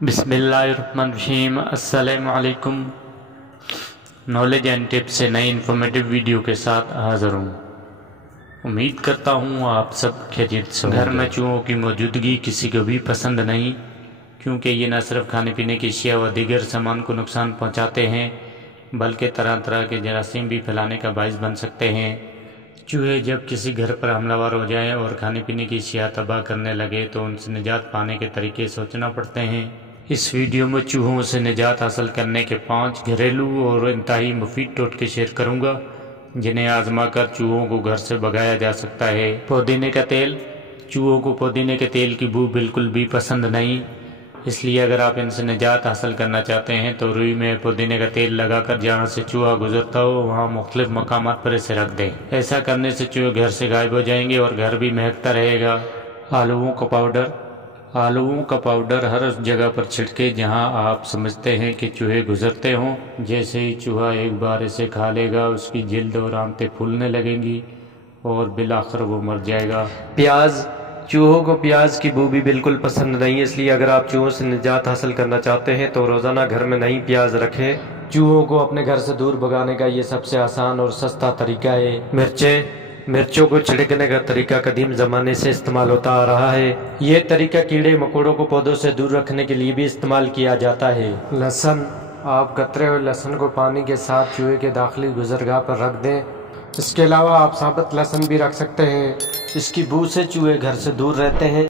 बिस्मिल्लाहिर्रहमानिर्रहीम। अस्सलाम वालेकुम। नॉलेज एंड टिप्स से नई इन्फॉर्मेटिव वीडियो के साथ हाज़िर हूँ। उम्मीद करता हूँ आप सब खैरियत से। घर में चूहों की मौजूदगी किसी को भी पसंद नहीं, क्योंकि ये न सिर्फ खाने पीने की अशिया व दीगर सामान को नुकसान पहुँचाते हैं, बल्कि तरह तरह के जरासीम भी फैलाने का बाइस बन सकते हैं। चूहे जब किसी घर पर हमलावर हो जाएं और खाने पीने की अशिया तबाह करने लगे तो उनसे निजात पाने के तरीके सोचना पड़ते हैं। इस वीडियो में चूहों से निजात हासिल करने के 5 घरेलू और इंतहाई मुफीद टोटके शेयर करूंगा, जिन्हें आजमा कर चूहों को घर से भगाया जा सकता है। पुदीने का तेल। चूहों को पुदीने के तेल की बू बिल्कुल भी पसंद नहीं, इसलिए अगर आप इनसे निजात हासिल करना चाहते हैं तो रुई में पुदीने का तेल लगाकर जहाँ से चूहा गुजरता हो वहाँ मुख्तलिफ मकामात पर इसे रख दें। ऐसा करने से चूहे घर से गायब हो जाएंगे और घर भी महकता रहेगा। आलूओं का पाउडर। आलूओं का पाउडर हर उस जगह पर छिड़के जहां आप समझते हैं कि चूहे गुजरते हों। जैसे ही चूहा एक बार इसे खा लेगा, उसकी जिल्द और आंतें फूलने लगेंगी और बिलाखिर वो मर जाएगा। प्याज। चूहों को प्याज की बू भी बिल्कुल पसंद नहीं, इसलिए अगर आप चूहों से निजात हासिल करना चाहते हैं तो रोज़ाना घर में नई प्याज रखें। चूहों को अपने घर से दूर भगाने का ये सबसे आसान और सस्ता तरीका है। मिर्चों को छिड़कने का तरीका कदीम ज़माने से इस्तेमाल होता आ रहा है। ये तरीका कीड़े मकोड़ों को पौधों से दूर रखने के लिए भी इस्तेमाल किया जाता है। लहसुन। आप कतरे हुए लहसुन को पानी के साथ चूहे के दाखिली गुजरगाह पर रख दें। इसके अलावा आप साबुत लहसुन भी रख सकते हैं। इसकी बू से चूहे घर से दूर रहते हैं।